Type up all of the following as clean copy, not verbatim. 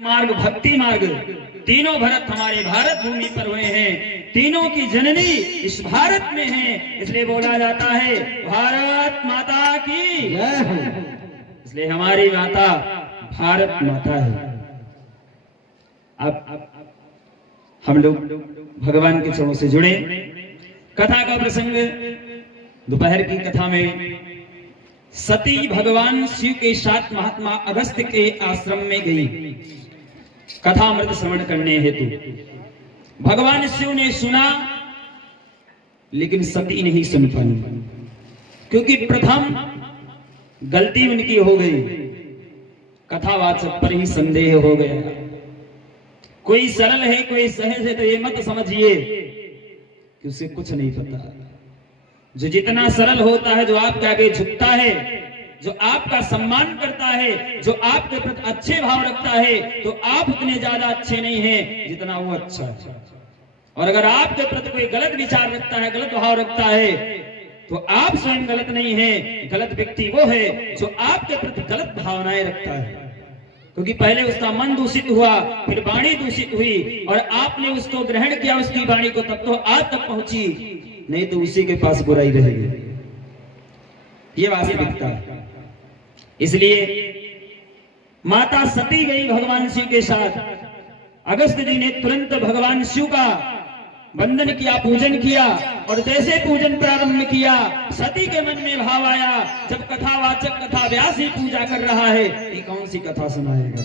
मार्ग भक्ति मार्ग तीनों भरत हमारे भारत भूमि पर हुए हैं। तीनों की जननी इस भारत में है, इसलिए बोला जाता है भारत माता की जय हो। इसलिए हमारी माता भारत माता है। अब हम लोग भगवान के चरणों से जुड़े। कथा का प्रसंग दोपहर की कथा में सती भगवान शिव के साथ महात्मा अगस्त्य के आश्रम में गई कथामृत श्रवण करने हेतु। भगवान शिव ने सुना लेकिन सती नहीं सुन पाई, क्योंकि प्रथम गलती उनकी हो गई, कथावाचक पर ही संदेह हो गया। कोई सरल है कोई सहज है तो ये मत समझिए कि उसे कुछ नहीं पता। जो जितना सरल होता है, जो आपके आगे झुकता है, जो आपका सम्मान करता है, जो आपके प्रति अच्छे भाव रखता है, तो आप उतने ज्यादा अच्छे नहीं हैं जितना वो अच्छा है। और अगर आपके प्रति कोई गलत विचार रखता है, गलत भाव रखता है, तो आप स्वयं गलत नहीं हैं। गलत व्यक्ति वो है जो आपके प्रति गलत भावनाएं रखता है, क्योंकि पहले उसका मन दूषित हुआ, फिर वाणी दूषित हुई और आपने उसको ग्रहण किया उसकी वाणी को, तब तो आप तक पहुंची, नहीं तो उसी के पास बुराई रहेगी। ये वास्तविकता है। इसलिए माता सती गई भगवान शिव के साथ। अगस्त्य जी ने तुरंत भगवान शिव का वंदन किया, पूजन किया, और जैसे पूजन प्रारंभ किया सती के मन में भाव आया, जब कथावाचक कथा व्यास ही पूजा कर रहा है, ये कौन सी कथा सुनाएगा?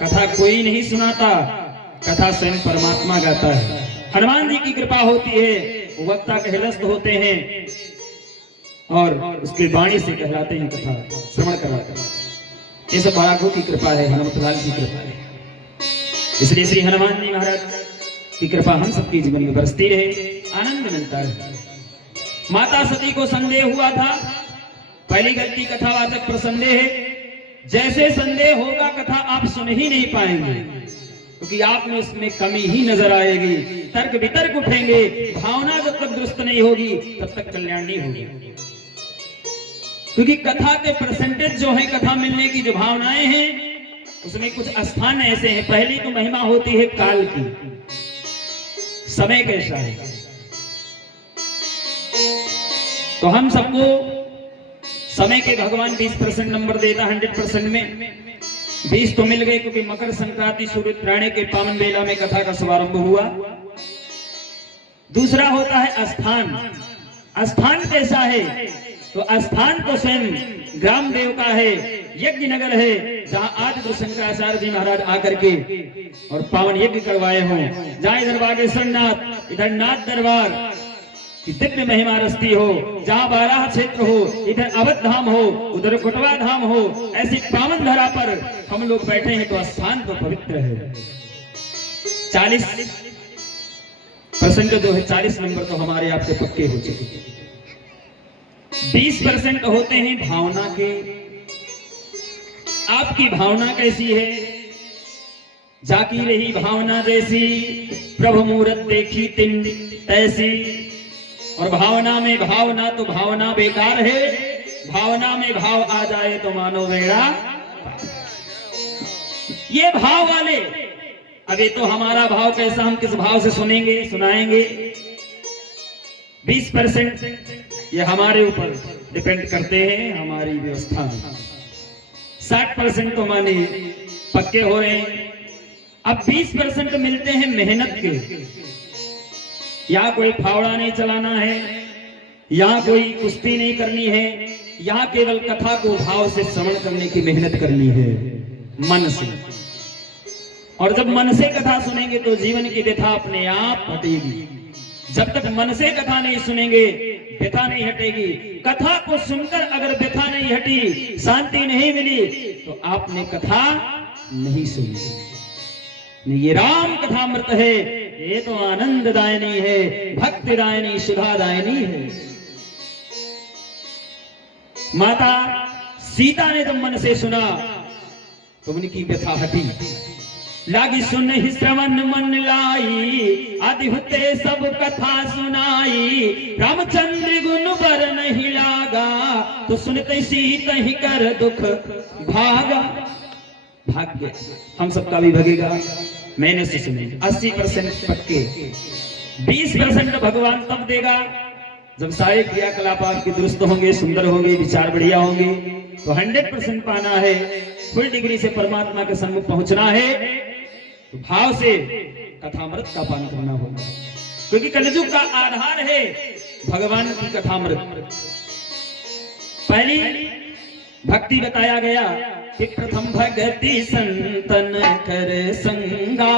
कथा कोई नहीं सुनाता, कथा स्वयं परमात्मा गाता है। हनुमान जी की कृपा होती है, वक्ता कहलस्त होते हैं और उसके वाणी से कहलाते हैं, कथा श्रवण कराते हैं। ये सब बालकों की कृपा है, हनुमतलाल की कृपा है। इसलिए श्री हनुमान जी महाराज की कृपा हम सबके जीवन में बरसती रहे, आनंद मिलता है। माता सती को संदेह हुआ था, पहली गलती कथावाचक पर संदेह है। जैसे संदेह होगा कथा आप सुन ही नहीं पाएंगे, क्योंकि आप में उसमें कमी ही नजर आएगी, तर्क वितर्क उठेंगे, भावना जब तक दुरुस्त नहीं होगी तब तक कल्याण नहीं होगी। क्योंकि कथा के परसेंटेज जो है, कथा मिलने की जो भावनाएं हैं, उसमें कुछ स्थान ऐसे हैं। पहली तो महिमा होती है काल की, समय कैसा है। तो हम सबको समय के भगवान 20% नंबर देता, 100% में 20 तो मिल गए, क्योंकि मकर संक्रांति सूर्योत्तरायण के पावन बेला में कथा का शुभारंभ हुआ। दूसरा होता है स्थान। स्थान कैसा है? तो स्थान तो स्वयं ग्राम देव का है, यज्ञ नगर है, जहां आदि शंकराचार्य जी महाराज आकर के और पावन यज्ञ करवाए हों। जहां इधर बागेश्वर नाथ, इधर नाथ दरबार की दिव्य महिमा रस्ती हो, जहां बाराह क्षेत्र हो, इधर अवध धाम हो, उधर कोटवा धाम हो, ऐसी पावन धरा पर हम लोग बैठे हैं, तो स्थान तो पवित्र है। 40% जो है, 40 नंबर तो हमारे आपके पक्के हो चुके। 20% होते हैं भावना के। आपकी भावना कैसी है? जाकी रही भावना जैसी, प्रभु मूरत देखी तिन तैसी। और भावना में भावना तो भावना बेकार है, भावना में भाव आ जाए तो मानो बेड़ा। ये भाव वाले, अभी तो हमारा भाव कैसा, हम किस भाव से सुनेंगे सुनाएंगे। 20% ये हमारे ऊपर डिपेंड करते हैं, हमारी व्यवस्था में। 60% तो माने पक्के हो रहे हैं। अब 20% मिलते हैं मेहनत के। यहाँ कोई फावड़ा नहीं चलाना है, यहाँ कोई कुश्ती नहीं करनी है, यहाँ केवल कथा को भाव से श्रवण करने की मेहनत करनी है, मन से। और जब मन से कथा सुनेंगे तो जीवन की व्यथा अपने आप हटेगी। जब तक मन से कथा नहीं सुनेंगे व्यथा नहीं हटेगी। कथा को सुनकर अगर व्यथा नहीं हटी, शांति नहीं मिली, तो आपने कथा नहीं सुनी। ये राम कथामृत है, ये तो आनंददायिनी है, भक्तिदायिनी सुधादायिनी है। माता सीता ने जब मन से सुना तो उनकी व्यथा हटी। लागी सुन ही श्रवण मन लाई, आदि होते सब कथा सुनाई। रामचंद्र गुण बर नहीं लागा, तो सुनते सीत ही कर दुख भागा। भाग्य हम सबका भी भगेगा। मैंने से सुने 80% पक्के, 20% भगवान तब देगा जब सारे क्रियाकलाप आपके दुरुस्त होंगे, सुंदर होंगे, विचार बढ़िया होंगे। तो 100% पाना है, फुल डिग्री से परमात्मा के सम्मुख पहुंचना है, तो भाव से कथामृत का पान करना होगा, क्योंकि कलयुग का आधार है भगवान की कथामृत। पहली भक्ति बताया गया कि प्रथम भगति संतन कर संगा,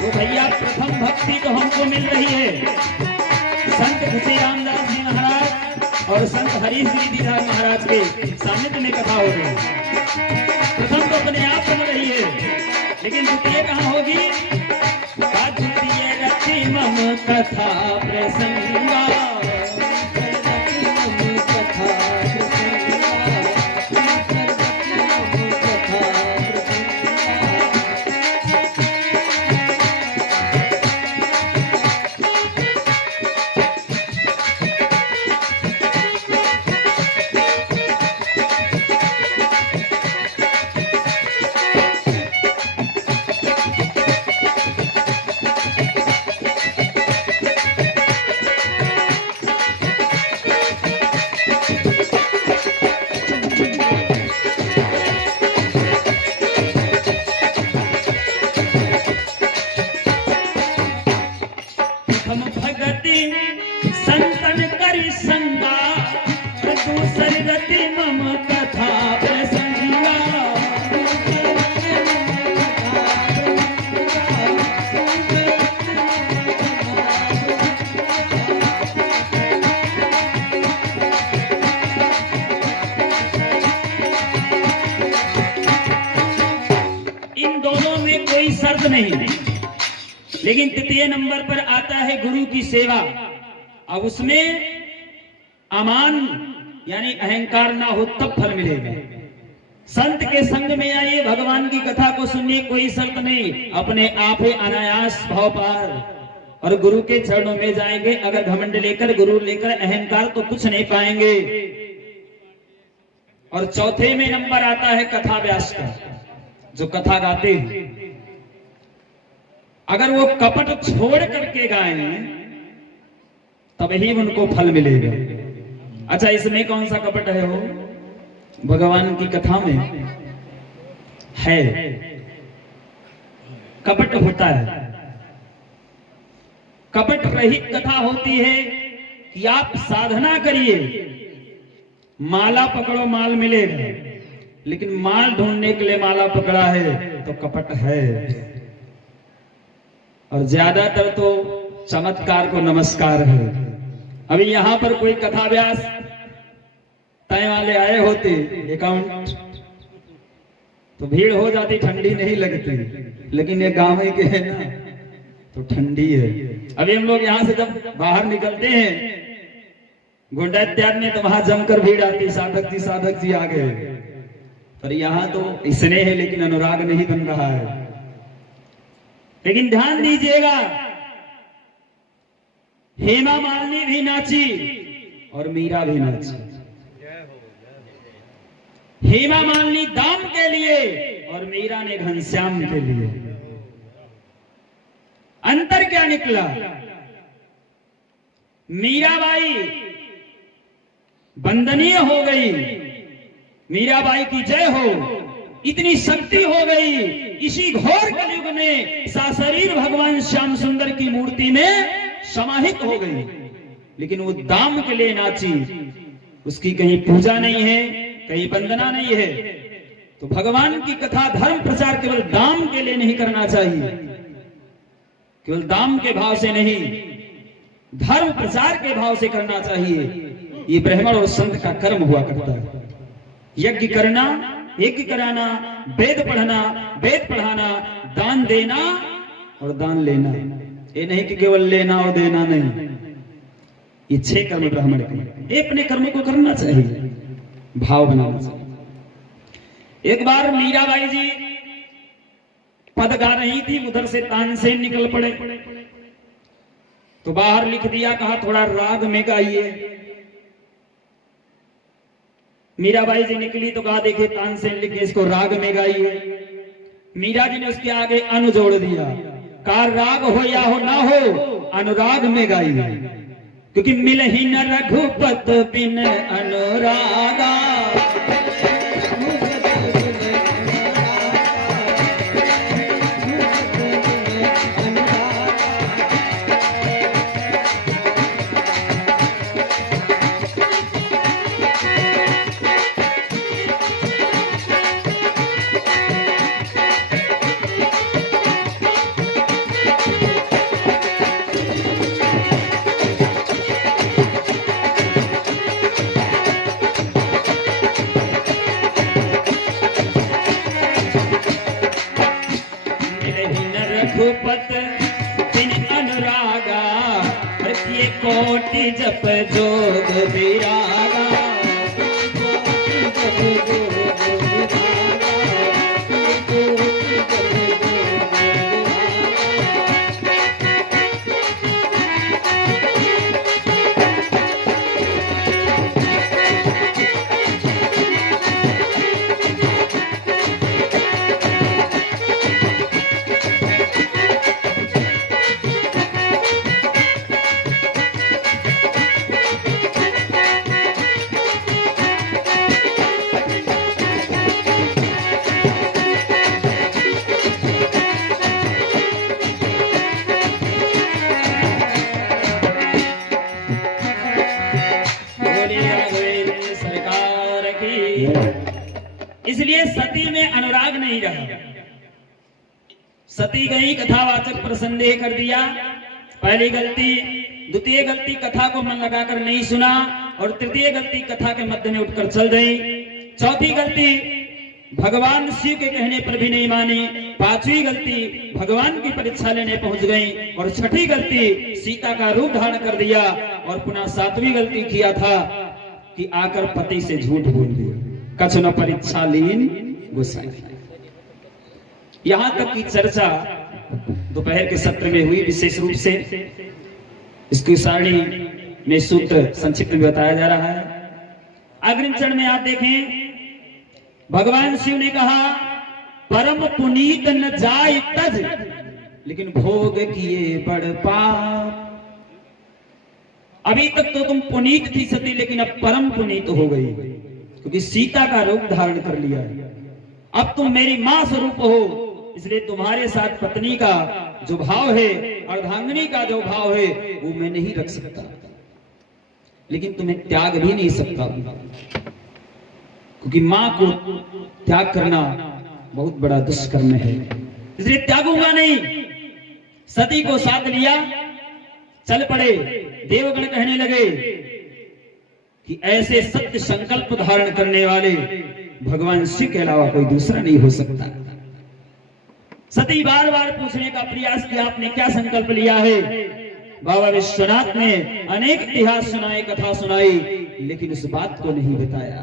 तो भैया प्रथम भक्ति तो हमको मिल रही है संत घसी रामदास जी महाराज और संत हरीश गिरिधर महाराज के सानिध्य में कथा हो रही है। प्रथम तो अपने आप बन रही है, लेकिन द्वितीय कहाँ होगी? द्वितीय रति मम कथा प्रसंगा, संतन करी संगा, दूसरी रति मम कथा प्रसंगा। इन दोनों में कोई शर्त नहीं, लेकिन तृतीय नंबर पर आता है गुरु की सेवा। अब उसमें अमान यानी अहंकार ना हो तब फल मिलेगा। संत के संग में आइए, भगवान की कथा को सुनिए, कोई शर्त नहीं, अपने आप ही अनायास भाव पार, और गुरु के चरणों में जाएंगे। अगर घमंड लेकर, गुरु लेकर अहंकार, तो कुछ नहीं पाएंगे। और चौथे में नंबर आता है कथा व्यास का, जो कथा गाते हैं। अगर वो कपट छोड़ करके गाएं तब ही उनको फल मिलेगा। अच्छा, इसमें कौन सा कपट है? हो भगवान की कथा में है कपट होता है। कपट रहित कथा होती है कि आप साधना करिए, माला पकड़ो माल मिलेगा, लेकिन माल ढूंढने के लिए माला पकड़ा है तो कपट है। और ज्यादातर तो चमत्कार को नमस्कार है। अभी यहां पर कोई कथा व्यास तय वाले आए होते अकाउंट, तो भीड़ हो जाती, ठंडी नहीं लगती। लेकिन ये गांव के है ना, तो ठंडी है। अभी हम लोग यहां से जब बाहर निकलते हैं गोंडा इत्यादि में, तो वहां जमकर भीड़ आती, साधक जी आ गए। पर यहां तो स्नेह है, लेकिन अनुराग नहीं बन रहा है। लेकिन ध्यान दीजिएगा, हेमा मालिनी भी नाची और मीरा भी नाची। हेमा मालिनी दाम के लिए और मीरा ने घनश्याम के लिए। अंतर क्या निकला? मीराबाई वंदनीय हो गई, मीराबाई की जय हो, इतनी शक्ति हो गई। इसी घोर कलयुग में साशरीर भगवान श्याम सुंदर की मूर्ति में समाहित हो गई, लेकिन वो दाम के लिए नाची। उसकी कहीं पूजा नहीं है, कहीं वंदना नहीं है। तो भगवान की कथा, धर्म प्रचार केवल दाम के लिए नहीं करना चाहिए, केवल दाम के भाव से नहीं, धर्म प्रचार के भाव से करना चाहिए। ये ब्राह्मण और संत का कर्म हुआ करता है। यज्ञ करना, यज्ञ कराना, वेद पढ़ना, वेद पढ़ाना, दान देना और दान लेना। ये नहीं कि केवल लेना और देना नहीं। ये 6 कर्म ब्राह्मण के, ये अपने कर्म को करना चाहिए, भाव बनाना चाहिए। एक बार मीराबाई जी पद गा रही थी, उधर से तानसेन निकल पड़े, तो बाहर लिख दिया, कहा थोड़ा राग में गाइए। मीराबाई जी निकली तो कहा देखिए तानसेन लिखे, इसको राग में गाइए। मीरा जी ने उसके आगे अनु जोड़ दिया, कहा राग हो या हो ना हो, अनुराग में गाइए, क्योंकि मिलहि न रघुपत बिन अनुरागा। रघुपत बिन अनुरागा, ये कोटि जप जोग विरागा। इसलिए सती में अनुराग नहीं रहा। सती गई, कथावाचक पर संदेह कर दिया, पहली गलती। द्वितीय गलती, कथा को मन लगाकर नहीं सुना, और तृतीय गलती, कथा के मध्य में उठकर चल गई। चौथी गलती, भगवान शिव के कहने पर भी नहीं मानी। पांचवी गलती, भगवान की परीक्षा लेने पहुंच गई। और छठी गलती, सीता का रूप धारण कर दिया। और पुनः सातवीं गलती किया था कि आकर पति से झूठ बोल दिया, कछु न परीक्षा लीन गोसाई। यहां तक की चर्चा दोपहर के सत्र में हुई विशेष रूप से। इसकी सारणी में सूत्र संक्षिप्त में बताया जा रहा है। अग्रिम चरण में आप देखें, भगवान शिव ने कहा परम पुनीत न जाय तज, लेकिन भोग किए बड़ पाप। अभी तक तो तुम पुनीत थी सती, लेकिन अब परम पुनीत हो गई, क्योंकि सीता का रूप धारण कर लिया। अब तुम मेरी मां स्वरूप हो, इसलिए तुम्हारे साथ पत्नी का जो भाव है, अर्धांगिनी का जो भाव है, वो मैं नहीं रख सकता, लेकिन तुम्हें त्याग भी नहीं सकता, क्योंकि मां को त्याग करना बहुत बड़ा दुष्कर्म है, इसलिए त्यागूंगा नहीं। सती को साथ लिया, चल पड़े। देवगण कहने लगे कि ऐसे सत्य संकल्प धारण करने वाले भगवान शिव के अलावा कोई दूसरा नहीं हो सकता। सती बार बार पूछने का प्रयास किया, आपने क्या संकल्प लिया है? बाबा विश्वनाथ ने अनेक इतिहास सुनाए, कथा सुनाई, लेकिन उस बात को नहीं बताया।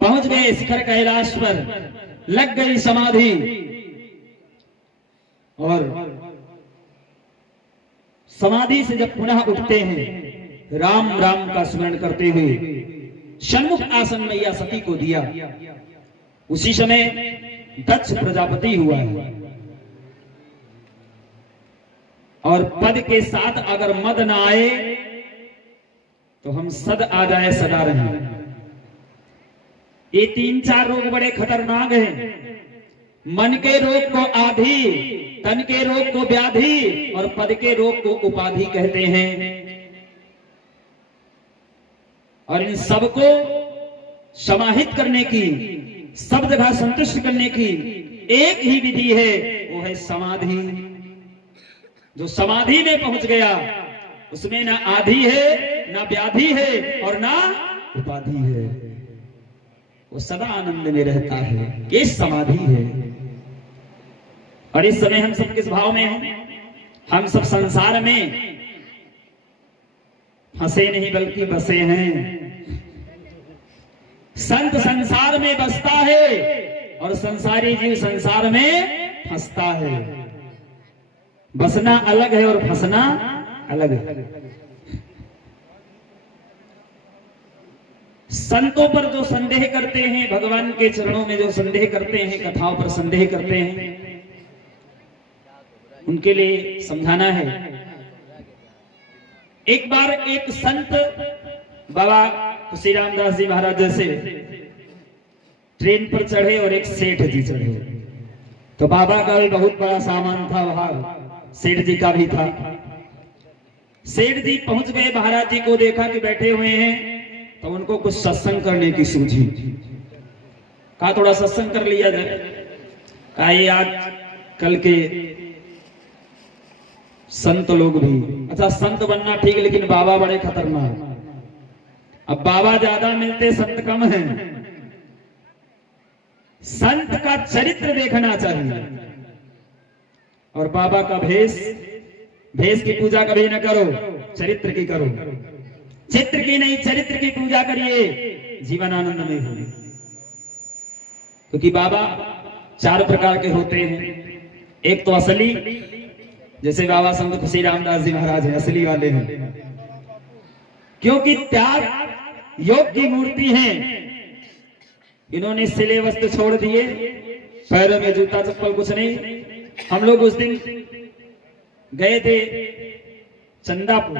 पहुंच गए शिखर कैलाश पर, लग गई समाधि, और समाधि से जब पुनः उठते हैं, राम राम का स्मरण करते हुए सन्मुख आसन मैया सती को दिया। उसी समय दक्ष प्रजापति हुआ है, और पद के साथ अगर मद ना आए तो हम सद आ जाए सदा रहे। ये 3-4 रोग बड़े खतरनाक हैं। मन के रोग को आधि, तन के रोग को व्याधि, और पद के रोग को उपाधि कहते हैं। और इन सबको समाहित करने की, सब जगह संतुष्ट करने की एक ही विधि है, वो है समाधि। जो समाधि में पहुंच गया, उसमें ना आधि है, ना व्याधि है, और ना उपाधि है। वो सदा आनंद में रहता है। ये समाधि है। और इस समय हम सब किस भाव में हैं? हम सब संसार में फंसे नहीं बल्कि बसे हैं। संत संसार में बसता है और संसारी जीव संसार में फंसता है। बसना अलग है और फंसना अलग है। संतों पर जो संदेह करते हैं, भगवान के चरणों में जो संदेह करते हैं, कथाओं पर संदेह करते हैं, उनके लिए समझाना है। एक बार एक संत बाबा खुशी रामदास जी महाराज जैसे ट्रेन पर चढ़े और एक सेठ जी चढ़े। तो बाबा का भी बहुत बड़ा सामान था, वहां सेठ जी का भी था। सेठ जी पहुंच गए, महाराज जी को देखा कि बैठे हुए हैं, तो उनको कुछ सत्संग करने की सूझी। कहा थोड़ा सत्संग कर लिया जाए। कहा ये आज कल के संत लोग भी, अच्छा संत बनना ठीक, लेकिन बाबा बड़े खतरनाक। अब बाबा ज्यादा मिलते, संत कम हैं। संत का चरित्र देखना चाहिए। और बाबा का भेष की पूजा कभी न करो, चरित्र की करो। चित्र की नहीं, चरित्र की पूजा करिए, जीवन आनंदमय हो। क्योंकि बाबा 4 प्रकार के होते हैं। एक तो असली, जैसे बाबा संत खुशी रामदास जी महाराज हैं, असली वाले हैं। क्योंकि त्याग योग की मूर्ति है। इन्होंने सिले वस्त्र छोड़ दिए, पैरों में जूता चप्पल कुछ नहीं। हम लोग उस दिन गए थे चंदापुर,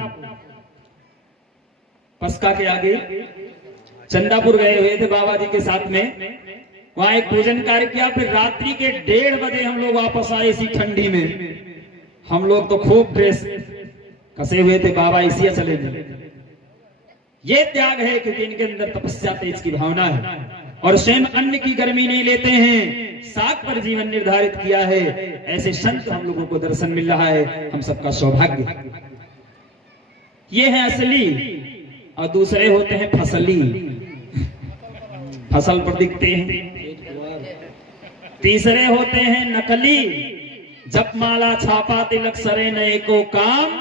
पस्का के आगे चंदापुर गए हुए थे बाबा जी के साथ में। वहां एक पूजन कार्य किया, फिर रात्रि के 1:30 बजे हम लोग वापस आए इसी ठंडी में। हम लोग तो खूब ड्रेस कसे हुए थे, बाबा इसी चले गए। ये त्याग है, क्योंकि इनके अंदर तपस्या तेज की भावना है और स्वयं अन्न की गर्मी नहीं लेते हैं, साग पर जीवन निर्धारित किया है। ऐसे संत हम लोगों को दर्शन मिल रहा है, हम सबका सौभाग्य। ये है असली, और दूसरे होते हैं फसली, फसल पर दिखते हैं। तीसरे होते हैं नकली, जप माला छापा तिलक सरे नए को काम,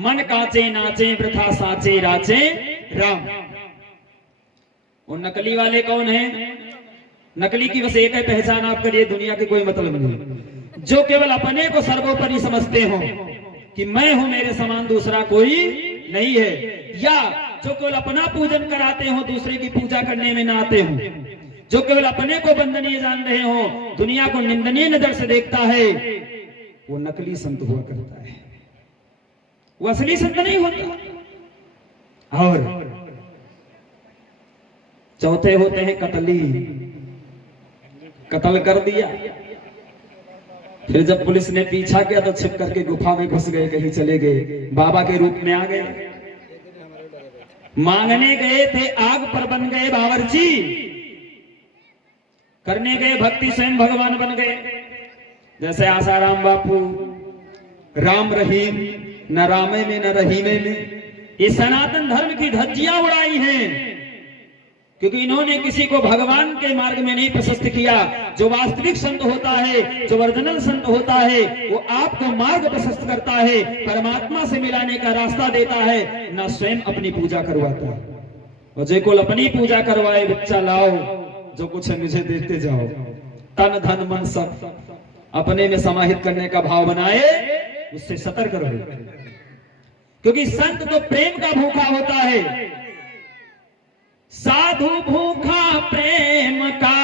मन काचे नाचे वृथा साचे राचे राम। वो नकली वाले कौन है? नकली की बस एक है पहचान, आपके लिए दुनिया की कोई मतलब नहीं। जो केवल अपने को सर्वोपरि समझते हो कि मैं हूं, मेरे समान दूसरा कोई नहीं है, या जो केवल अपना पूजन कराते हो, दूसरे की पूजा करने में ना आते हो, जो केवल अपने को वंदनीय जान रहे हो, दुनिया को निंदनीय नजर से देखता है, वो नकली संत हुआ करता है, वो असली संत नहीं होता। और चौथे होते हैं कतली, कत्ल कर दिया, फिर जब पुलिस ने पीछा किया तो छिप करके गुफा में घुस गए, कहीं चले गए, बाबा के रूप में आ गए। मांगने गए थे, आग पर बन गए बावर्ची, करने गए भक्ति, स्वयं भगवान बन गए। जैसे आसाराम बापू, राम रहीम, न रामे में न रहीमे में, ये सनातन धर्म की धज्जियां उड़ाई हैं, क्योंकि इन्होंने किसी को भगवान के मार्ग में नहीं प्रशस्त किया। जो वास्तविक संत होता है, जो ओरिजिनल संत होता है, वो आपको मार्ग प्रशस्त करता है, परमात्मा से मिलाने का रास्ता देता है, ना स्वयं अपनी पूजा करवाता है। और जो को अपनी पूजा करवाए, बच्चा लाओ, जो कुछ है मुझे देते जाओ, तन धन मन सब अपने में समाहित करने का भाव बनाए, उससे सतर्क रहो। क्योंकि संत तो प्रेम का भूखा होता है। साधु भूखा प्रेम का,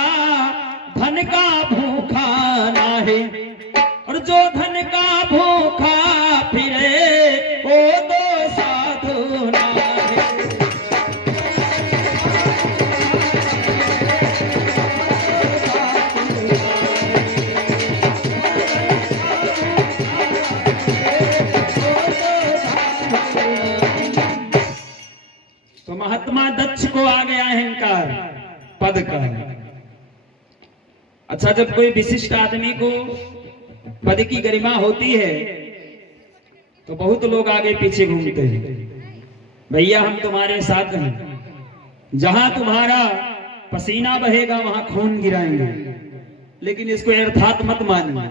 धन का भूखा ना है, और जो धन का भूखा फिरे, वो तो साधु ना है। तो महात्मा दक्ष को आ गया अहंकार पद का। अच्छा, जब कोई विशिष्ट आदमी को पद की गरिमा होती है तो बहुत लोग आगे पीछे घूमते हैं, भैया हम तुम्हारे साथ हैं, जहां तुम्हारा पसीना बहेगा वहां खून गिराएंगे। लेकिन इसको अर्थात मत मानिए,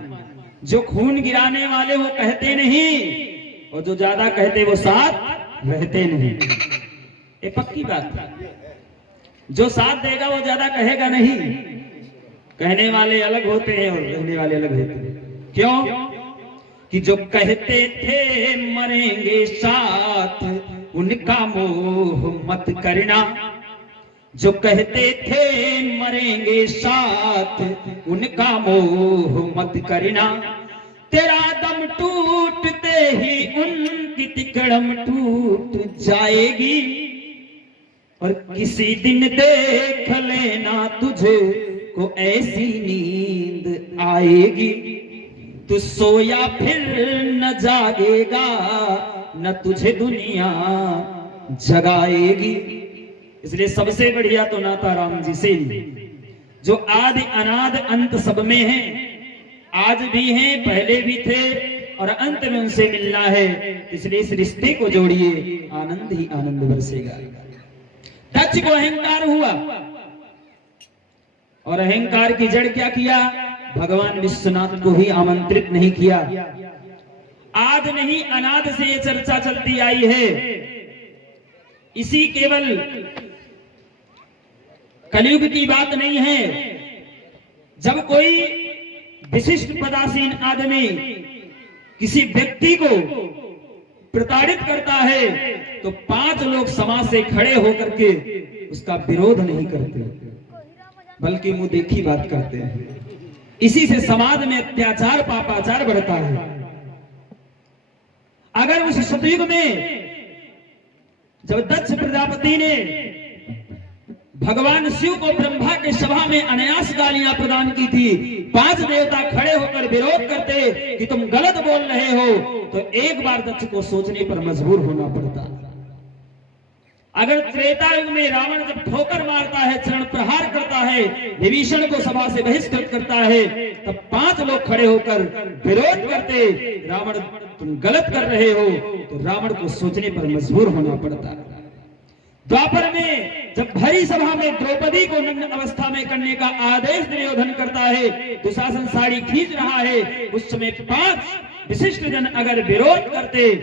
जो खून गिराने वाले वो कहते नहीं, और जो ज्यादा कहते वो साथ रहते नहीं। ये पक्की बात है। जो साथ देगा वो ज्यादा कहेगा नहीं। कहने वाले अलग होते हैं और कहने वाले अलग होते हैं। क्यों? कि जो कहते थे मरेंगे साथ उनका मोह मत करना, जो कहते थे मरेंगे साथ उनका मोह मत करना, तेरा दम टूटते ही उनकी तिकड़म टूट जाएगी, और किसी दिन देख लेना तुझे को ऐसी नींद आएगी, तू सोया फिर न जागेगा, न तुझे दुनिया जगाएगी। इसलिए सबसे बढ़िया तो नाता राम जी से, जो आदि अनाद अंत सब में है, आज भी हैं, पहले भी थे और अंत में उनसे मिलना है। इसलिए इस रिश्ते को जोड़िए, आनंद ही आनंद बरसेगा। दक्ष को अहंकार हुआ और अहंकार की जड़ क्या किया? भगवान विश्वनाथ को ही आमंत्रित नहीं किया। आज नहीं अनाद से ये चर्चा चलती आई है। इसी केवल कलयुग की बात नहीं है। जब कोई विशिष्ट पदासीन आदमी किसी व्यक्ति को प्रताड़ित करता है तो 5 लोग समाज से खड़े होकर के उसका विरोध नहीं करते, बल्कि मुंह देखी बात करते हैं। इसी से समाज में अत्याचार पापाचार बढ़ता है। अगर उस सतयुग में जब दक्ष प्रजापति ने भगवान शिव को ब्रह्मा के सभा में अनायास गालियां प्रदान की थी, 5 देवता खड़े होकर विरोध करते कि तुम गलत बोल रहे हो, तो एक बार दक्ष को सोचने पर मजबूर होना पड़ता। अगर त्रेता युग में रावण जब ठोकर मारता है, चरण प्रहार करता है, विभीषण को सभा से बहिष्कृत करता है, तब 5 लोग खड़े होकर विरोध करते, रावण तुम गलत कर रहे हो, तो रावण को सोचने पर मजबूर होना पड़ता। द्वापर में जब भरी सभा में द्रौपदी को नग्न अवस्था में करने का आदेश दुर्योधन करता है, दुशासन साड़ी खींच रहा है, उस समय 5 विशिष्ट जन अगर विरोध करते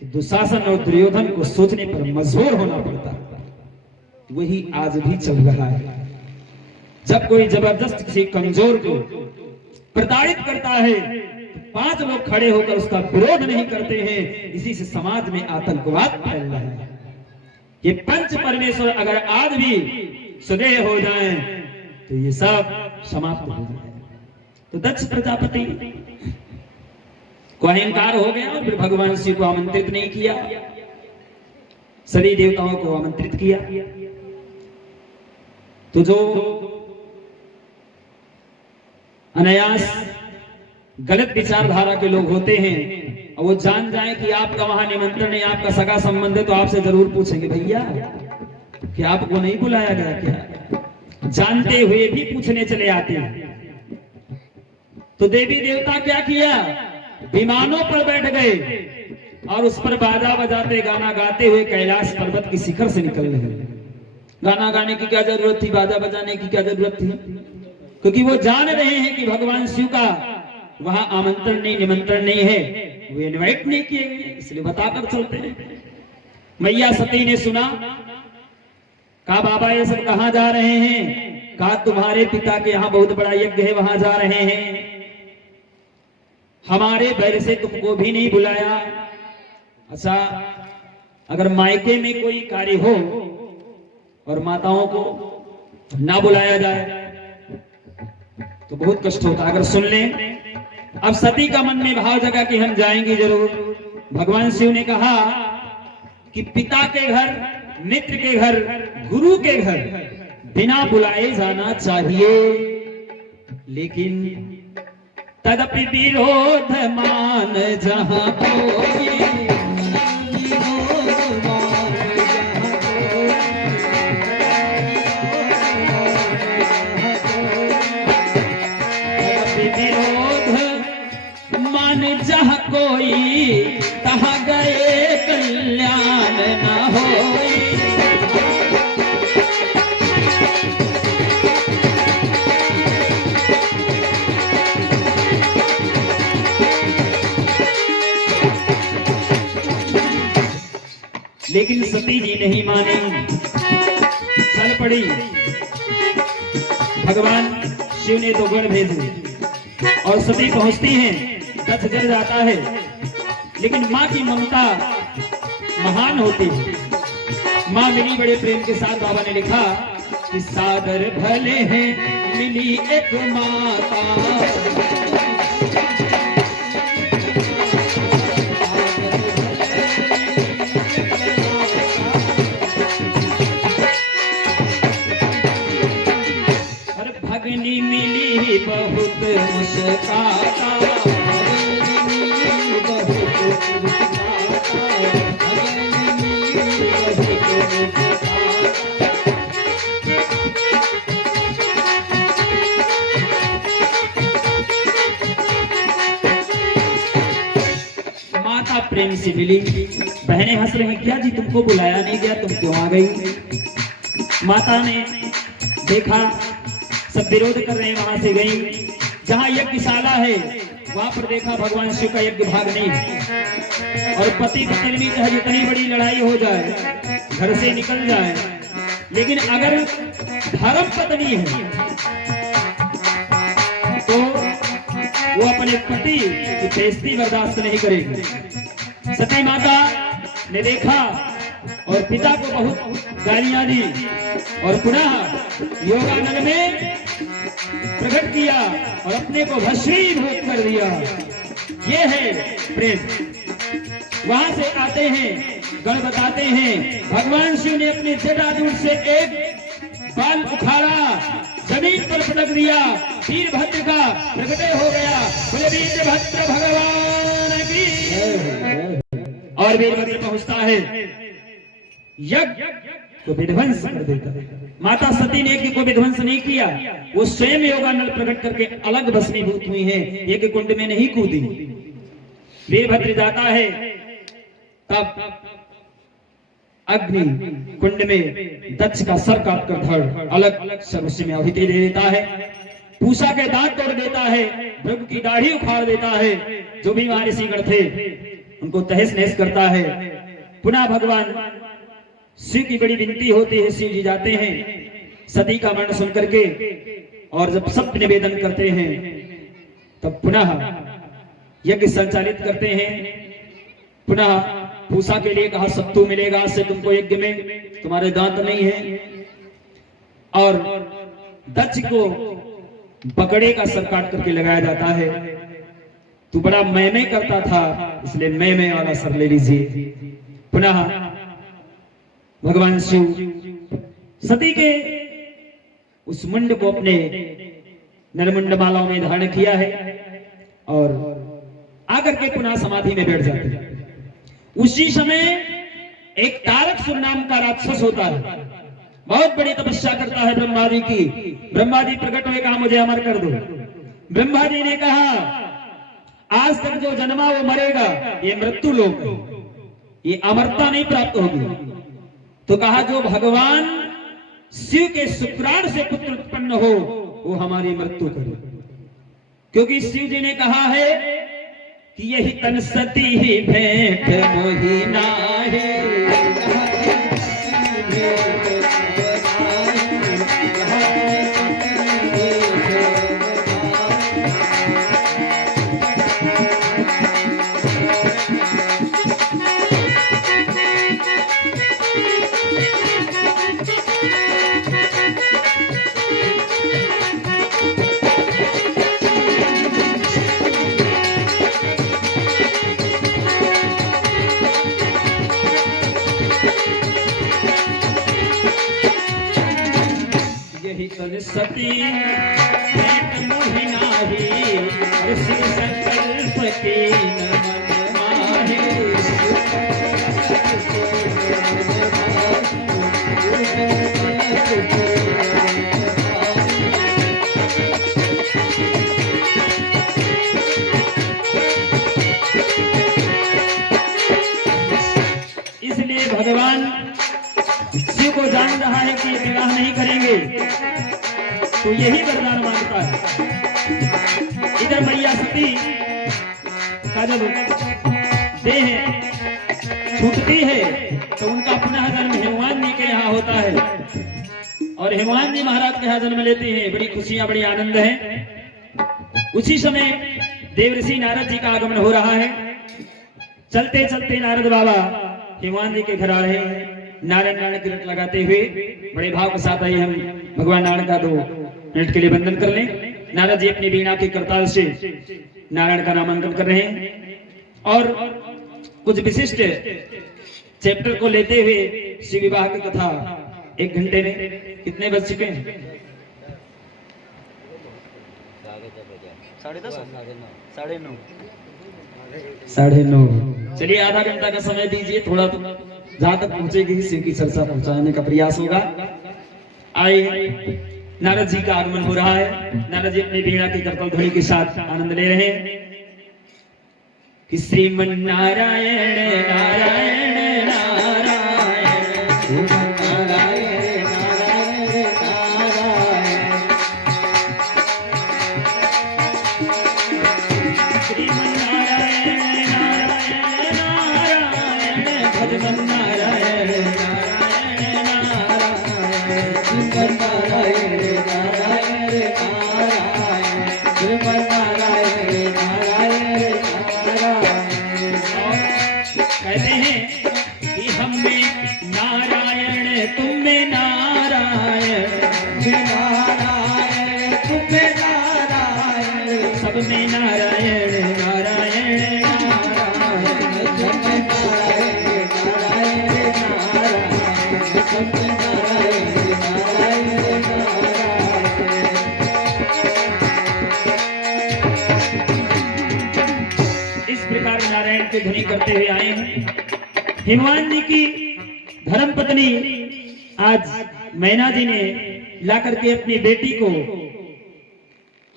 तो दुशासन और दुर्योधन को सोचने पर मजबूर होना पड़ता। वही आज भी चल रहा है। जब कोई जबरदस्त किसी कमजोर को प्रताड़ित करता है तो 5 लोग खड़े होकर उसका विरोध नहीं करते हैं। इसी से समाज में आतंकवाद फैल रहा है। ये पंच परमेश्वर अगर आज भी सुदृढ़ हो जाएं तो ये सब समाप्त हो जाए। तो दक्ष प्रजापति को अहंकार हो गया और फिर भगवान शिव को आमंत्रित नहीं किया, सभी देवताओं को आमंत्रित किया। तो जो अनायास गलत विचारधारा के लोग होते हैं और वो जान जाए कि आपका वहां निमंत्रण है, आपका सगा संबंध है, तो आपसे जरूर पूछेंगे, भैया कि आपको नहीं बुलाया गया क्या? जानते हुए भी पूछने चले आते हैं। तो देवी देवता क्या किया? विमानों पर बैठ गए और उस पर बाजा बजाते गाना गाते हुए कैलाश पर्वत की शिखर से निकल रहे। गाना गाने की क्या जरूरत थी, बाजा बजाने की क्या जरूरत थी? क्योंकि वो जान रहे हैं कि भगवान शिव का वहां आमंत्रण नहीं, निमंत्रण नहीं है, वो इनवाइट नहीं किए गए, इसलिए बताकर चलते हैं। मैया सती ने सुना, कहा बाबा ये सब कहां जा रहे हैं? कहा तुम्हारे पिता के यहाँ बहुत बड़ा यज्ञ है, वहां जा रहे हैं, हमारे बैर से तुमको भी नहीं बुलाया। अच्छा, अगर मायके में कोई कार्य हो और माताओं को ना बुलाया जाए तो बहुत कष्ट होता। अगर सुन लें, अब सती का मन में भाव जगा कि हम जाएंगे जरूर। भगवान शिव ने कहा कि पिता के घर, मित्र के घर, गुरु के घर बिना बुलाए जाना चाहिए, लेकिन तदपि विरोध मान जहां कोई, जहाँ कोई तहाँ गए कल्याण न होई। लेकिन सती जी नहीं मानी, छल पड़ी। भगवान शिव ने दो गण भेजे और सती पहुंचती हैं, दक्ष जल जाता है, लेकिन माँ की ममता महान होती है। माँ मिली बड़े प्रेम के साथ। बाबा ने लिखा कि सागर भले हैं मिली एक माता, और भगनी मिली बहुत मुस्काता, माता प्रेम से मिली। बहनें हंस रही, क्या जी तुमको बुलाया नहीं गया, तुम क्यों आ गई? माता ने देखा सब विरोध कर रहे हैं, वहां से गई। जहां यज्ञशाला है वहां पर देखा भगवान शिव का यज्ञ भाग नहीं, और पति पत्नी भी चाहे जितनी बड़ी लड़ाई हो जाए, घर से निकल जाए, लेकिन अगर धर्म पत्नी है तो वो अपने पति की बेइज्जती बर्दाश्त नहीं करेगी। सती माता ने देखा और पिता को बहुत गालियां दी, और पुनः योगानल में प्रकट किया और अपने को भस्मीभूत कर दिया। ये है प्रेम। वहां से आते हैं, गण बताते हैं भगवान शिव ने अपने जटाजूट से एक बाल उखाड़ा, जमीन पर पटक दिया, वीरभद्र का प्रकटे हो गया। बोले वीरभद्र भगवान की। और वीरभद्र पहुंचता है, यज्ञ को विध्वंस कर देता है। माता सती ने यज्ञ को विध्वंस नहीं किया, वो स्वयं योगानल प्रकट करके अलग भस्मीभूत हुई है, यज्ञ कुंड में नहीं कूदी। वीरभद्र जाता है, तब अग्नि कुंड में दक्ष का सर काट कर धड़ अलग अलग सर्वस्व में आहुति दे देता है। पूषा के दांत तोड़ देता है, भृगु की दाढ़ी उखाड़ देता है। जो भी वहां ऋषिगण थे उनको तहस नहस करता है। पुनः भगवान शिव की बड़ी विनती होती है, शिव जी जाते हैं सती का मरण सुन करके, और जब सब निवेदन करते हैं तब पुनः यज्ञ संचालित करते हैं। पुनः पूषा के लिए कहा सत्तू मिलेगा से तुमको यज्ञ में, तुम्हारे दांत नहीं है। और दक्ष को बकड़े का सर काट करके लगाया जाता है। तू बड़ा मैं करता था, इसलिए मैं वाला सर ले लीजिए। पुनः भगवान शिव सती के उस मुंड को अपने नरमुंड मालाओं में धारण किया है और आकर के पुनः समाधि में बैठ जाते हैं। उसी समय एक तारकसुर नाम का राक्षस होता है, बहुत बड़ी तपस्या करता है ब्रह्मा जी की। ब्रह्मा जी प्रकट हुए, कहा मुझे अमर कर दो। ब्रह्मा जी ने कहा आज तक जो जन्मा वो मरेगा, ये मृत्यु लोक, ये अमरता नहीं प्राप्त होगी। तो कहा जो भगवान शिव के शुक्राण से पुत्र उत्पन्न हो वो हमारी मृत्यु करे, क्योंकि शिव जी ने कहा है कि यही तन सती ही भेंट मोही नाहे। सती भेंट मोहि नाहि, और शिव संकल्प कीन मन माहि। इसलिए भगवान शिव को जान रहा है कि विवाह नहीं करेंगे, तो यही वरदान मांगता है। इधर मैया सती का जब देह छूटती है तो उनका पुनः जन्म हनुमान जी के यहाँ होता है, हेमवान जी महाराज के यहाँ जन्म लेते हैं, बड़ी खुशियां बड़ी आनंद है। उसी समय देवर्षि नारद जी का आगमन हो रहा है। चलते चलते नारद बाबा हेमवान जी के घर आ रहे हैं। नारायण नारायण की रट लगाते हुए बड़े भाव के साथ आइए हम भगवान नारायण का 2 मिनट के लिए वंदन कर लें। नारद जी अपनी वीणा के करताल से नारायण का नामांकन कर रहे हैं और कुछ विशिष्ट चैप्टर को लेते हुए शिव विवाह की कथा 1 घंटे में कितने बज चुके हैं? 9:30 चलिए आधा घंटा का समय दीजिए, थोड़ा तो जहां तक पहुंचेगी शिव की चर्चा पहुंचाने का प्रयास होगा। आइए, नारद जी का आगमन हो रहा है। नारद जी अपनी वीणा की करतल ध्वनि के साथ आनंद ले रहे हैं कि श्रीमन नारायण नारायण नारायण कहते हैं कि हम में नारायण तुम में नारायण, नारायण तुम में नारायण, सब में नारायण नारायण नारायण, सब में नारायण नारायण नारायण, सब में नारायण नारायण नारायण। इस प्रकार नारायण की ध्वनि करते हुए आए हैं। हेमवान जी की धर्म पत्नी आज मैना जी ने ला करके अपनी बेटी को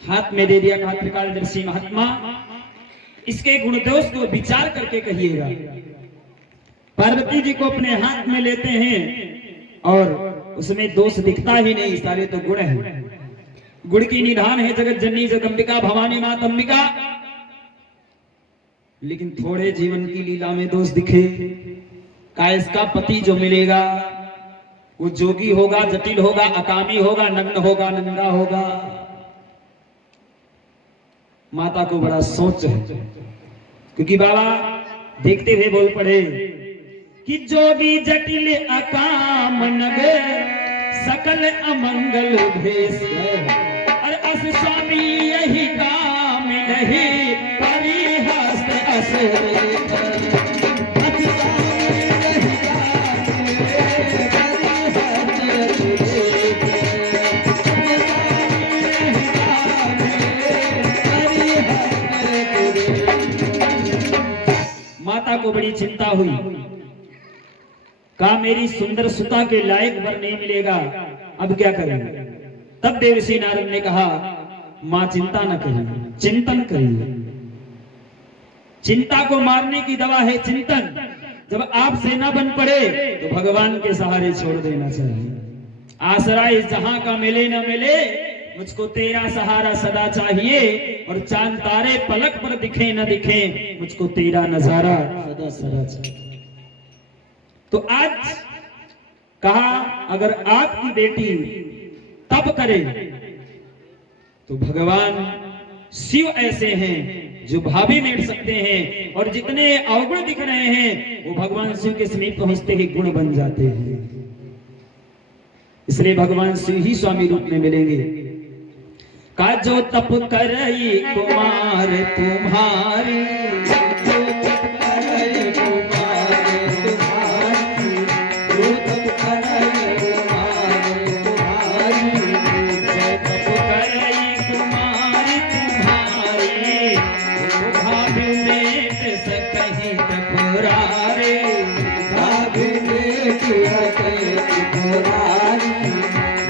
हाथ में दे दिया। कहा त्रिकालदर्शी महात्मा, इसके गुण दोष को विचार करके कहिएगा। पार्वती जी को अपने हाथ में लेते हैं और उसमें दोष दिखता ही नहीं, सारे तो गुण है। गुण की निधान है जगत जननी जगदम्बिका भवानी मात अंबिका। लेकिन थोड़े जीवन की लीला में दोष दिखे। का इसका पति जो मिलेगा वो जोगी होगा, जटिल होगा, अकामी होगा, नग्न होगा, नंगा होगा। माता को बड़ा सोच है, क्योंकि बाबा देखते हुए बोल पड़े कि जोगी जटिल अकाम नगर सकल अमंगल भेष, और अस स्वामी यही काम नहीं परिहस्त अस। माता को बड़ी चिंता हुई। कहा मेरी सुंदर सुता के लायक वर नहीं मिलेगा, अब क्या करें? तब देवर्षि नारद ने कहा मां चिंता न करिए, चिंतन करिए। चिंता को मारने की दवा है चिंतन। जब आप से न बन पड़े तो भगवान के सहारे छोड़ देना चाहिए। आसरा इस जहां का मिले न मिले, मुझको तेरा सहारा सदा चाहिए। और चांद तारे पलक पर दिखे न दिखे, मुझको तेरा नजारा सदा सदा चाहिए। तो आज कहा अगर आपकी बेटी तप करे तो भगवान शिव ऐसे हैं जो भाभी मेट सकते हैं, और जितने अवगुण दिख रहे हैं वो भगवान शिव के समीप पहुंचते ही गुण बन जाते हैं। इसलिए भगवान शिव ही स्वामी रूप में मिलेंगे। का जो तप करई कुमार तुम्हारी, जो तप करई कुमार तुम्हारी, जो तप करई कुमार तुम्हारी, जो तप करई कुमार तुम्हारी, जो भाभी मेट सकहि तपुरारे, भाभी मेट सकहि तपुरारी,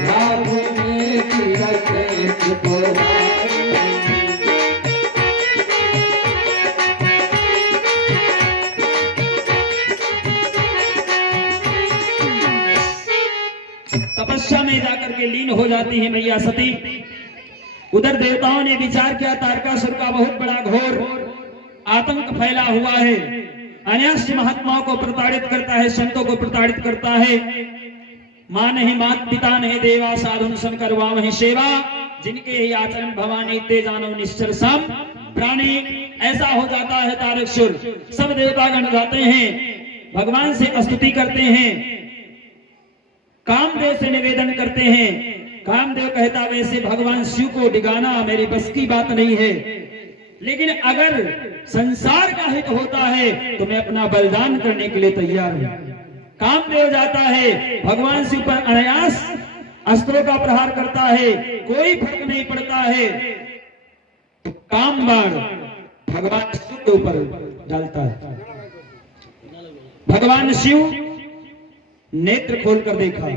भाभी मेट सकहि तपुरारी। तपस्या में जाकर के लीन हो जाती है मैया सती। उधर देवताओं ने विचार किया तारकासुर का बहुत बड़ा घोर आतंक फैला हुआ है, अनायास महात्माओं को प्रताड़ित करता है, संतों को प्रताड़ित करता है। मां नहीं मात पिता नहीं देवा साधुन सन करवा वही सेवा जिनके ही आचरण भवानी ते जानो निश्चर सम प्राणी। ऐसा हो जाता है तारक सुर। सब देवतागण गाते हैं, भगवान से स्तुति करते हैं, कामदेव से निवेदन करते हैं। कामदेव कहता वैसे भगवान शिव को डिगाना मेरी बस की बात नहीं है, लेकिन अगर संसार का हित होता है तो मैं अपना बलिदान करने के लिए तैयार हूं। कामदेव जाता है, भगवान शिव पर अनायास अस्त्रों का प्रहार करता है, कोई फर्क नहीं पड़ता है। तो काम बाण भगवान शिव के ऊपर डालता है। भगवान शिव नेत्र खोलकर देखा,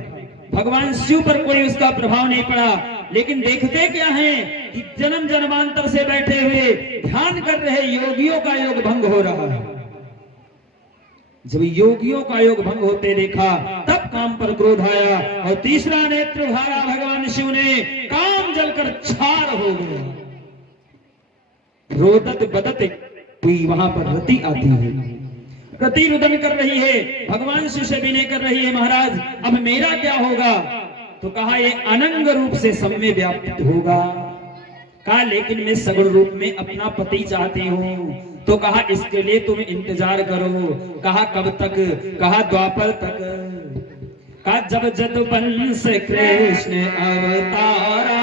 भगवान शिव पर कोई उसका प्रभाव नहीं पड़ा, लेकिन देखते क्या है कि जन्म जन्मांतर से बैठे हुए ध्यान कर रहे योगियों का योग भंग हो रहा है। जब योगियों का योग भंग होते देखा तब काम पर क्रोध आया और तीसरा नेत्र उठाया भगवान शिव ने, काम जलकर छार हो गया। रोदत बदत हुई वहां पर रति आती है, रति रुदन कर रही है, भगवान शिव से विनय कर रही है, महाराज अब मेरा क्या होगा? तो कहा ये अनंग रूप से सब में व्याप्त होगा। कहा लेकिन मैं सगुण रूप में अपना पति चाहती हूँ। तो कहा इसके लिए तुम इंतजार करो। कहा कब तक? कहा द्वापर तक। कहा जब जदुवंश कृष्ण अवतारा,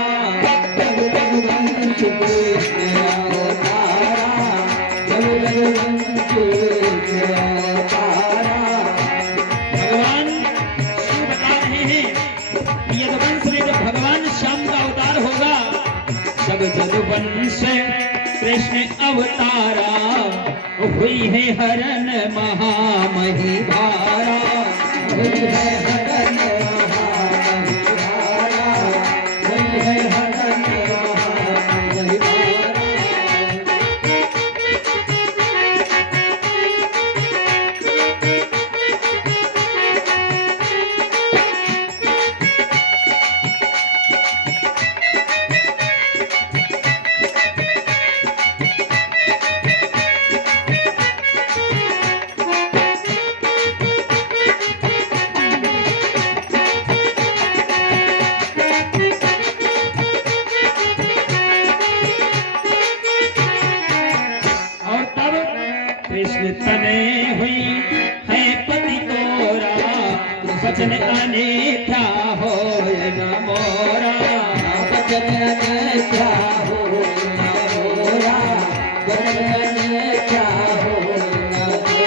भगवान शिव बता रहे हैं कि यदुवंश में जब भगवान श्याम का अवतार होगा, जब जदुवंश कृष्ण अवतारा, हुई है हरण महामही धारा, हुई है हरण महामही धारा, हुई है हरण महामही धारा। कृष्ण तने हुई है पति तोरा, वचन अनेथा हो न मोरा, वचन अनेथा हो न मोरा, वचन अनेथा हो न मोरा।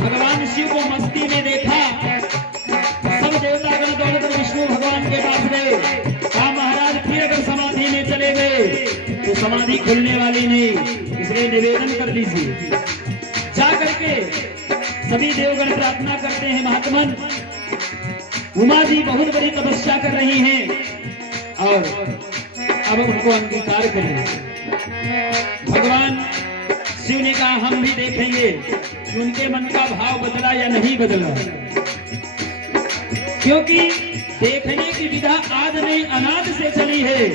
भगवान शिव को मस्ती में देखा, सब देवतागण दौड़कर विष्णु भगवान के पास गए। कहा महाराज फिर अगर समाधि में चले गए तो समाधि खुलने वाली नहीं, इसलिए निवेदन कर लीजिए। जा करके सभी देवगण प्रार्थना करते हैं, महात्मन उमा जी बहुत बड़ी तपस्या कर रही हैं और अब उनको अंगीकार करें। भगवान शिव ने कहा हम भी देखेंगे कि उनके मन का भाव बदला या नहीं बदला, क्योंकि देखने की विधा आज नहीं अनाद से चली है।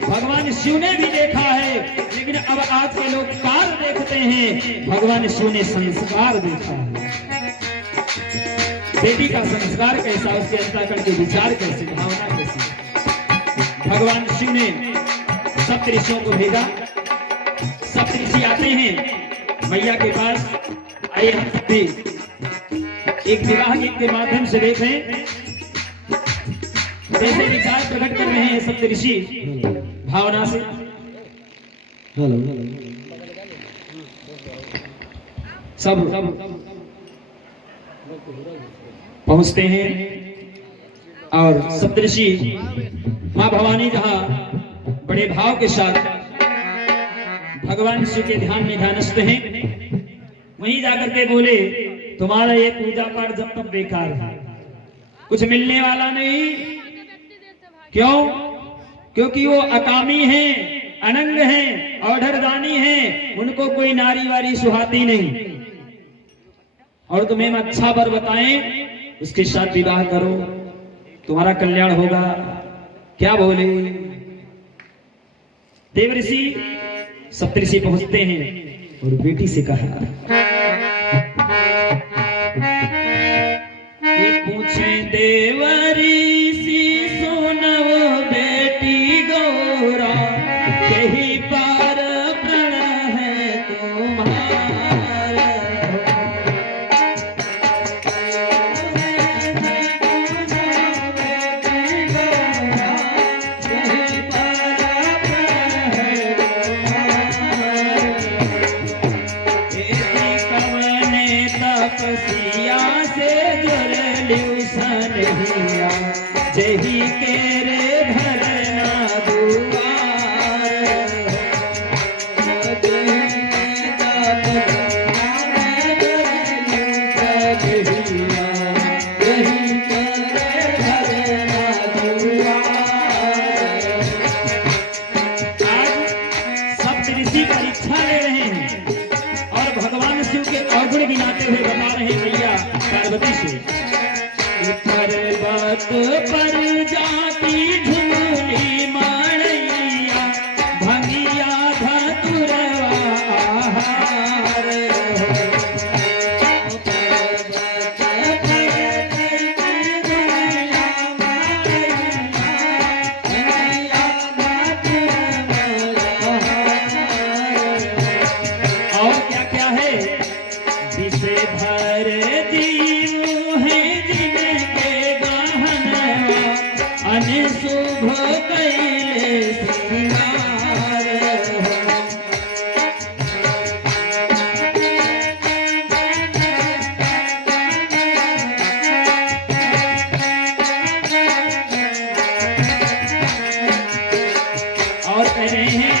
भगवान शिव ने भी देखा है, लेकिन अब आज के लोग काल देखते हैं, भगवान शिव ने संस्कार देखा है। बेटी का संस्कार कैसा, उसके अंतःकरण के विचार कैसे, भावना कैसी। भगवान शिव ने सप्तऋषियों को भेजा। सप्तऋषि आते हैं मैया के पास। आइए हम भी एक विवाह गीत के माध्यम से देखें कैसे विचार प्रकट कर रहे हैं सप्तऋषि भावना से। सब पहुंचते हैं और सप्तऋषि माँ भवानी जहाँ बड़े भाव के साथ भगवान शिव के ध्यान में ध्यानस्थ हैं, वहीं जाकर के बोले तुम्हारा ये पूजा पाठ जब तक बेकार है, कुछ मिलने वाला नहीं। क्यों? क्योंकि वो अकामी हैं, अनंग हैं, औढ़रदानी हैं, उनको कोई नारी वारी सुहाती नहीं। और तुम्हें हम अच्छा वर बताएं, उसके साथ विवाह करो, तुम्हारा कल्याण होगा। क्या बोले? देवऋषि सप्तऋषि पहुंचते हैं और बेटी से कहा, ये पूछे देवऋषि सुनव बेटी गौरा, कहीं पार प्रण है तुम्हारा। जही के रे भरना दुआर, सप्तऋषि परीक्षा ले रहे हैं और भगवान शिव के अवगुण गिनाते हुए बता रहे हैं मैया पार्वती से, पर्वत पर जाती झूली माणैया, भंगिया धतुरवा आहार। और क्या क्या है? जिसे भर दीव है शुभ कैले श्रृंगार। और कह रहे हैं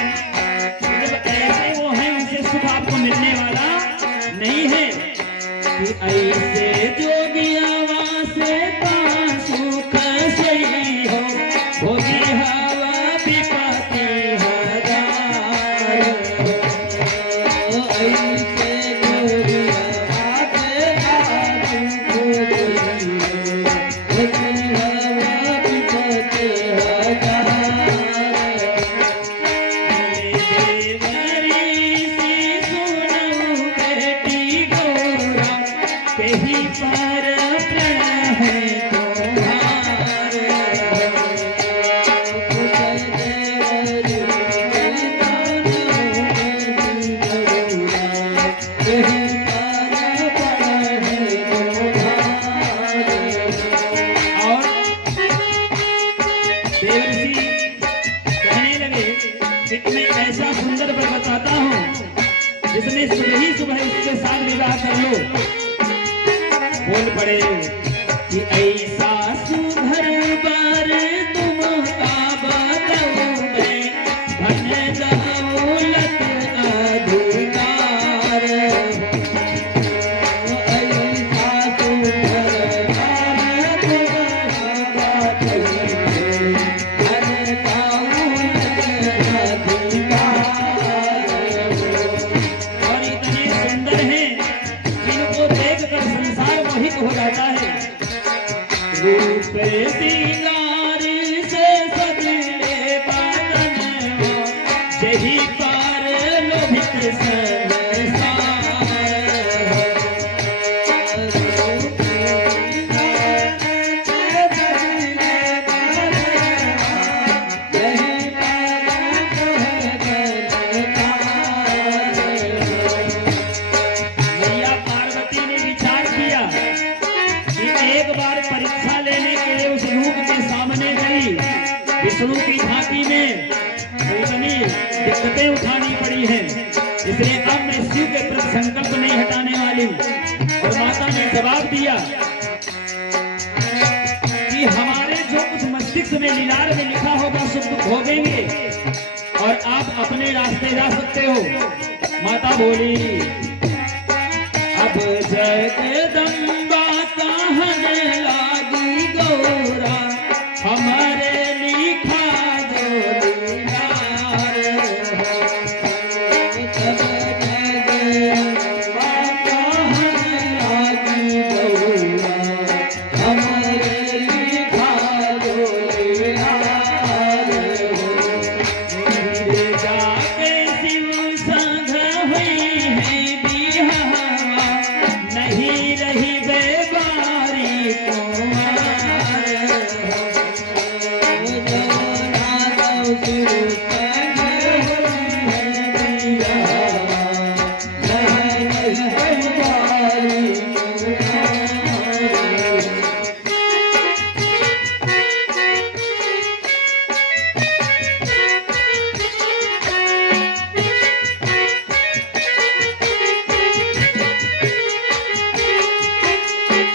जब ऐसे वो हैं उनसे सुख आपको मिलने वाला नहीं है, कि ऐसे जोगियावा से सुख सही हो, होगी हवा विपत्ति हजार। ऐसे जोगियावा से होगी हवा विपत्ति हजार। देवऋषि सुनऊ बेटी गौरा, कहीं पर प्रण है ऐसा सुंदर वर बताता हूँ जिसने सुबह ही सुबह उसके साथ विवाह कर लो। बोल पड़े कि ऐसा सुधर वर तुमका बताऊंगे, धन दौलत अधिकार। ऐसा सुधर वर तुमका बताऊंगे, धन दौलत हो जाता है। रूप सिंगार से सजले बदनवा, जही पर लोभित संसार। मैया पार्वती ने विचार किया कि एक बार परीक्षा लेने के लिए उस रूप के सामने गई। विष्णु की झांकी में इतनी दिक्कतें उठानी पड़ी हैं, इसलिए अब मैं शिव के प्रति संकल्प नहीं हटाने वाली। और माता ने जवाब दिया कि हमारे लीलार में लिखा होगा सुख दुख भोगेंगे और आप अपने रास्ते जा सकते हो। माता बोली अब जगदम्बा कहने लागी गौरा हमारे लिखा जो लीलार हो। जगदम्बा कहने लागी गौरा हमारे लिखा जो लीलार हो। धीरे जाके शिव संग हुई है बिहावा नहीं रही बेबारी कुमार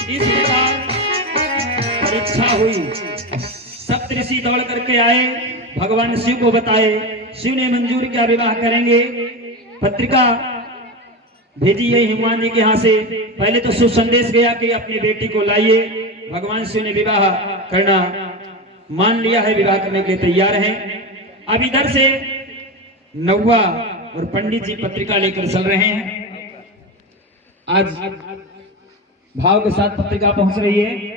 इस प्रकार परीक्षा हुई। सप्तऋषि दौड़ करके आए, भगवान शिव को बताए। शिव ने मंजूर किया, विवाह करेंगे। पत्रिका भेजी है हनुमान जी के यहाँ से। पहले तो शुभ संदेश गया कि अपनी बेटी को लाइए। भगवान शिव ने विवाह करना मान लिया है, विवाह करने के लिए तैयार हैं। अब इधर से नौवा और पंडित जी पत्रिका लेकर चल रहे हैं। आज भाव के साथ पत्रिका पहुंच रही है।